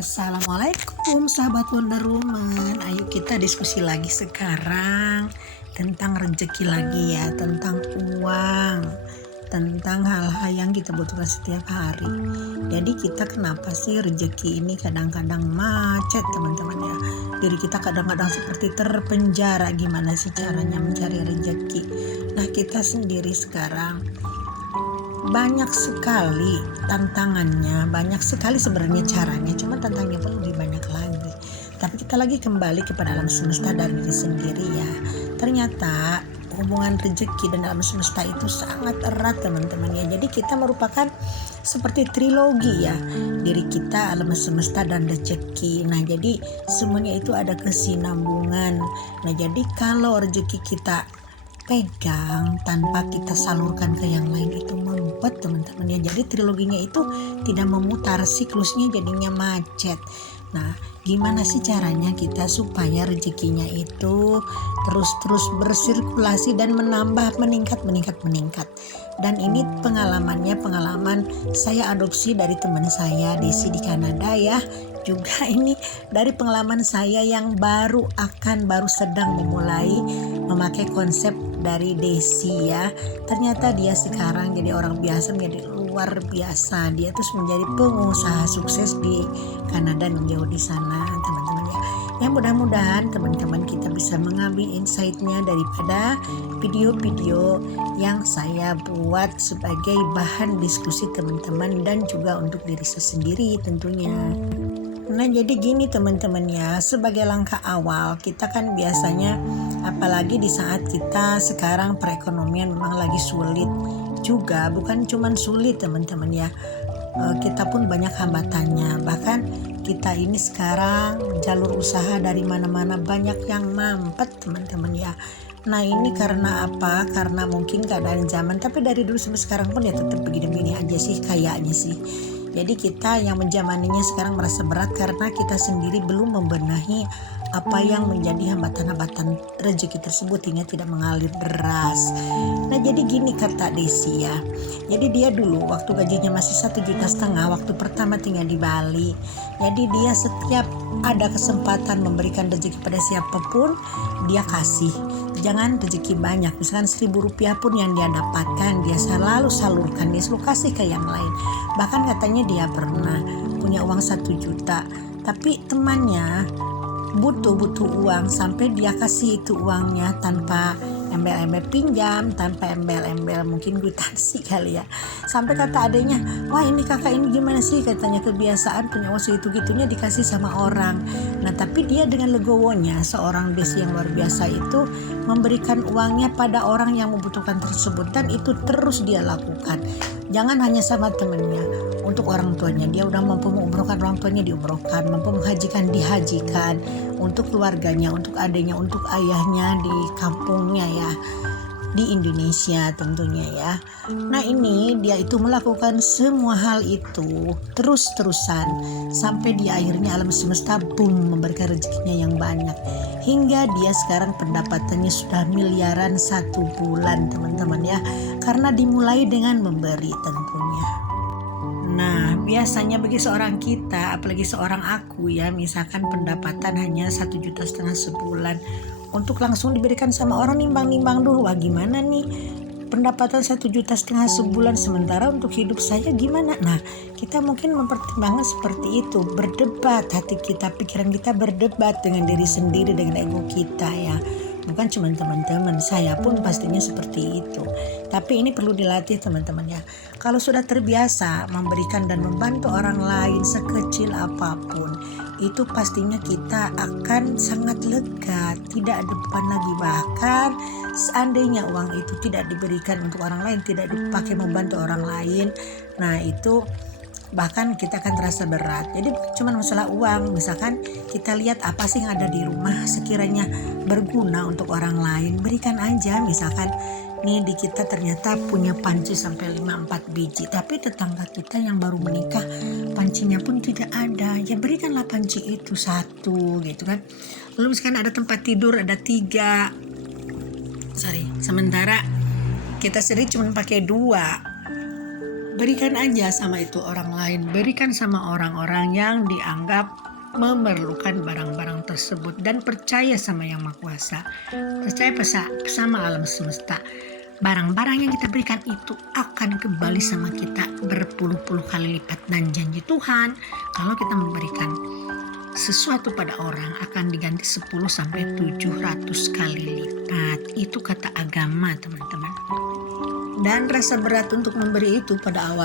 Assalamualaikum sahabat Wonder Woman. Ayo kita diskusi lagi sekarang tentang rezeki lagi ya, tentang uang, tentang hal-hal yang kita butuhkan setiap hari. Jadi kita kenapa sih rezeki ini kadang-kadang macet teman-teman ya. Diri kita kadang-kadang seperti terpenjara, gimana sih caranya mencari rezeki. Nah kita sendiri sekarang banyak sekali tantangannya, banyak sekali sebenarnya caranya, cuma tantangannya pun lebih banyak lagi. Tapi kita lagi kembali kepada alam semesta dari diri sendiri ya. Ternyata hubungan rezeki dan alam semesta itu sangat erat teman-teman ya. Jadi kita merupakan seperti trilogi ya, diri kita, alam semesta, dan rezeki. Nah jadi semuanya itu ada kesinambungan. Nah jadi kalau rezeki kita pegang tanpa kita salurkan ke yang lain itu membuat teman-teman ya, jadi triloginya itu tidak memutar, siklusnya jadinya macet. Nah gimana sih caranya kita supaya rezekinya itu terus bersirkulasi dan meningkat. Dan ini pengalaman saya adopsi dari teman saya Desi di Kanada ya. Juga ini dari pengalaman saya yang baru sedang memulai memakai konsep dari Desi ya. Ternyata dia sekarang jadi orang biasa menjadi luar biasa. Dia terus menjadi pengusaha sukses di Kanada, menjauh di sana teman-teman ya. Yang mudah-mudahan teman-teman kita bisa mengambil insight-nya daripada video-video yang saya buat sebagai bahan diskusi teman-teman dan juga untuk diri saya sendiri tentunya. Nah jadi gini teman-teman ya, sebagai langkah awal kita kan biasanya, apalagi di saat kita sekarang perekonomian memang lagi sulit juga, bukan cuman sulit teman-teman ya, kita pun banyak hambatannya. Bahkan kita ini sekarang jalur usaha dari mana-mana banyak yang mampet teman-teman ya. Nah ini karena apa? Karena mungkin keadaan zaman, tapi dari dulu sampai sekarang pun ya tetap begini-begini aja sih kayaknya sih. Jadi kita yang menjamaninya sekarang merasa berat karena kita sendiri belum membenahi apa yang menjadi hambatan-hambatan rezeki tersebut hingga tidak mengalir deras. Nah jadi gini kata Desi ya. Jadi dia dulu waktu gajinya masih 1,5 juta waktu pertama tinggal di Bali. Jadi dia setiap ada kesempatan memberikan rezeki pada siapapun dia kasih. Jangan rezeki banyak, misalkan Rp1.000 pun yang dia dapatkan dia selalu salurkan, dia selalu kasih ke yang lain. Bahkan katanya dia pernah punya uang 1 juta, tapi temannya butuh uang sampai dia kasih itu uangnya tanpa embel-embel pinjam, tanpa embel-embel mungkin kwitansi kali ya. Sampai kata adanya, wah ini kakak ini gimana sih, katanya kebiasaan punya uang segitu-gitunya dikasih sama orang. Nah tapi dia dengan legowonya, seorang Desi yang luar biasa itu memberikan uangnya pada orang yang membutuhkan tersebut, dan itu terus dia lakukan. Jangan hanya sama temennya, untuk orang tuanya dia udah mampu mengumrohkan, orang tuanya diumrohkan, mampu menghajikan dihajikan, untuk keluarganya, untuk adiknya, untuk ayahnya di kampungnya ya, di Indonesia tentunya ya. Nah ini dia itu melakukan semua hal itu terus-terusan sampai di akhirnya alam semesta boom memberikan rezekinya yang banyak, hingga dia sekarang pendapatannya sudah miliaran 1 bulan teman-teman ya, karena dimulai dengan memberi tentunya. Nah biasanya bagi seorang kita, apalagi seorang aku ya, misalkan pendapatan hanya 1,5 juta sebulan, untuk langsung diberikan sama orang nimbang-nimbang dulu, wah gimana nih pendapatan 1,5 juta sebulan sementara untuk hidup saya gimana. Nah kita mungkin mempertimbangkan seperti itu, berdebat hati kita, pikiran kita berdebat dengan diri sendiri, dengan ego kita ya. Bukan cuma teman-teman, saya pun pastinya seperti itu. Tapi ini perlu dilatih teman-teman ya. Kalau sudah terbiasa memberikan dan membantu orang lain sekecil apapun, itu pastinya kita akan sangat lega, tidak ada beban lagi. Bahkan seandainya uang itu tidak diberikan untuk orang lain, tidak dipakai membantu orang lain, nah itu bahkan kita akan terasa berat. Jadi bukan cuma masalah uang, misalkan kita lihat apa sih yang ada di rumah sekiranya berguna untuk orang lain, berikan aja. Misalkan nih di kita ternyata punya panci sampai 5-4 biji, tapi tetangga kita yang baru menikah pancinya pun tidak ada, ya berikanlah panci itu 1 gitu kan. Lalu misalkan ada tempat tidur ada 3, sementara kita sendiri cuma pakai 2, berikan aja sama itu orang lain, berikan sama orang-orang yang dianggap memerlukan barang-barang tersebut, dan percaya sama Yang Maha Kuasa, percaya sama alam semesta. Barang-barang yang kita berikan itu akan kembali sama kita berpuluh-puluh kali lipat, dan janji Tuhan kalau kita memberikan sesuatu pada orang akan diganti 10-700 kali lipat. Itu kata agama, teman-teman. Dan rasa berat untuk memberi itu pada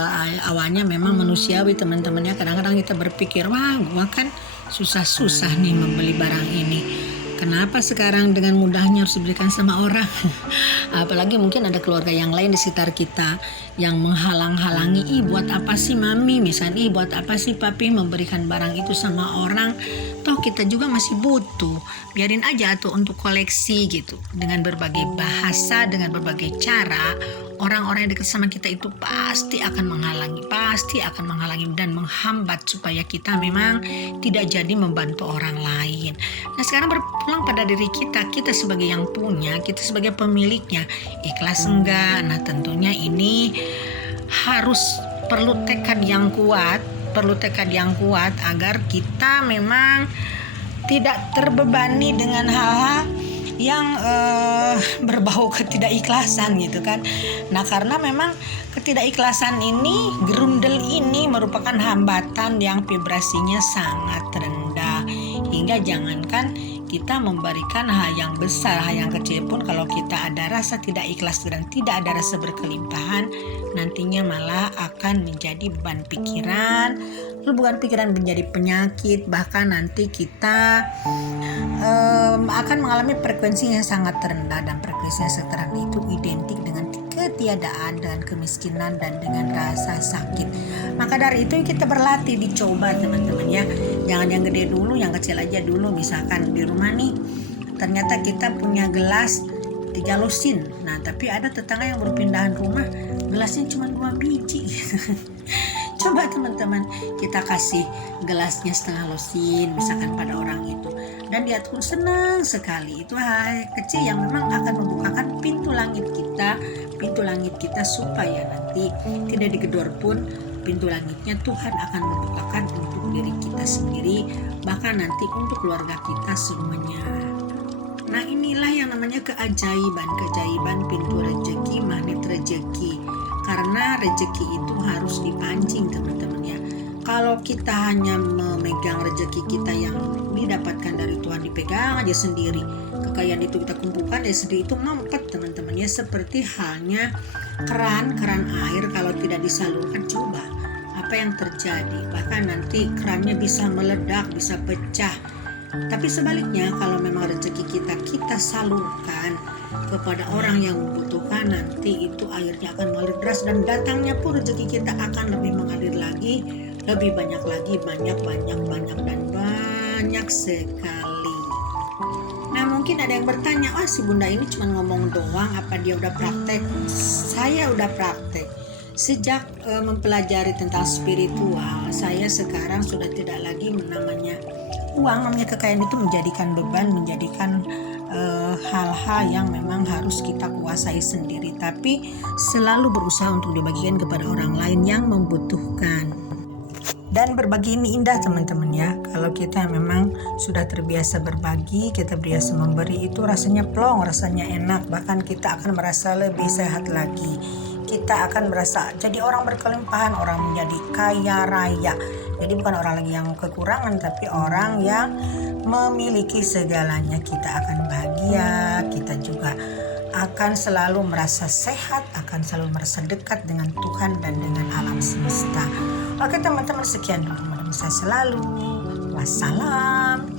awalnya memang manusiawi, teman-temannya. Kadang-kadang kita berpikir, wah gua kan susah-susah nih membeli barang ini, kenapa sekarang dengan mudahnya harus diberikan sama orang? Apalagi mungkin ada keluarga yang lain di sekitar kita yang menghalang-halangi, buat apa sih mami, misalnya buat apa sih papi memberikan barang itu sama orang, toh kita juga masih butuh, biarin aja tuh untuk koleksi gitu. Dengan berbagai bahasa, dengan berbagai cara, orang-orang yang dekat sama kita itu pasti akan menghalangi dan menghambat supaya kita memang tidak jadi membantu orang lain. Nah, sekarang berpulang pada diri kita sebagai yang punya, kita sebagai pemiliknya, ikhlas enggak? Nah, tentunya ini perlu tekad yang kuat agar kita memang tidak terbebani dengan hal-hal yang berbau ketidakikhlasan gitu kan. Nah, karena memang ketidakikhlasan ini, gerundel ini merupakan hambatan yang vibrasinya sangat rendah, hingga jangankan kita memberikan hal yang besar, hal yang kecil pun kalau kita ada rasa tidak ikhlas dan tidak ada rasa berkelimpahan, nantinya malah akan menjadi beban pikiran, lalu bukan pikiran menjadi penyakit, bahkan nanti kita akan mengalami frekuensi yang sangat rendah, dan frekuensi yang sangat rendah itu identik dengan ketiadaan, dengan kemiskinan, dan dengan rasa sakit. Maka dari itu kita berlatih, dicoba teman-teman ya, jangan yang gede dulu, yang kecil aja dulu. Misalkan di rumah nih, ternyata kita punya gelas 3 lusin, nah tapi ada tetangga yang berpindahan rumah, gelasnya cuma 2 biji. Coba teman-teman, kita kasih gelasnya setengah lusin misalkan pada orang itu, dan dia tuh senang sekali. Itu hal kecil yang memang akan membukakan pintu langit kita supaya nanti tidak digedor pun pintu langitnya Tuhan akan membukakan untuk diri kita sendiri, bahkan nanti untuk keluarga kita semuanya. Nah, inilah yang namanya keajaiban pintu rezeki, magnet rezeki. Karena rezeki itu harus dipancing teman-teman ya. Kalau kita hanya memegang rezeki kita yang didapatkan dari Tuhan, dipegang aja sendiri, kekayaan itu kita kumpulkan ya sendiri, itu mampet teman-teman ya. Seperti halnya keran air kalau tidak disalurkan, coba apa yang terjadi, bahkan nanti kerannya bisa meledak, bisa pecah. Tapi sebaliknya, kalau memang rezeki kita salurkan kepada orang yang membutuhkan, nanti itu airnya akan mengalir deras, dan datangnya pun rezeki kita akan lebih mengalir lagi, lebih banyak lagi, banyak dan banyak sekali. Nah, mungkin ada yang bertanya, si bunda ini cuma ngomong doang, apa dia udah praktek? Saya udah praktek. Sejak mempelajari tentang spiritual, saya sekarang sudah tidak lagi namanya uang, namanya kekayaan itu menjadikan beban, menjadikan hal-hal yang memang harus kita kuasai sendiri, tapi selalu berusaha untuk dibagikan kepada orang lain yang membutuhkan. Dan berbagi ini indah teman-teman ya. Kalau kita memang sudah terbiasa berbagi, kita biasa memberi, itu rasanya plong, rasanya enak, bahkan kita akan merasa lebih sehat lagi. Kita akan merasa jadi orang berkelimpahan, orang menjadi kaya raya. Jadi bukan orang lagi yang kekurangan, tapi orang yang memiliki segalanya. Kita akan bahagia, kita juga akan selalu merasa sehat, akan selalu merasa dekat dengan Tuhan dan dengan alam semesta. Oke teman-teman, sekian dulu. Saya selalu. Wassalam.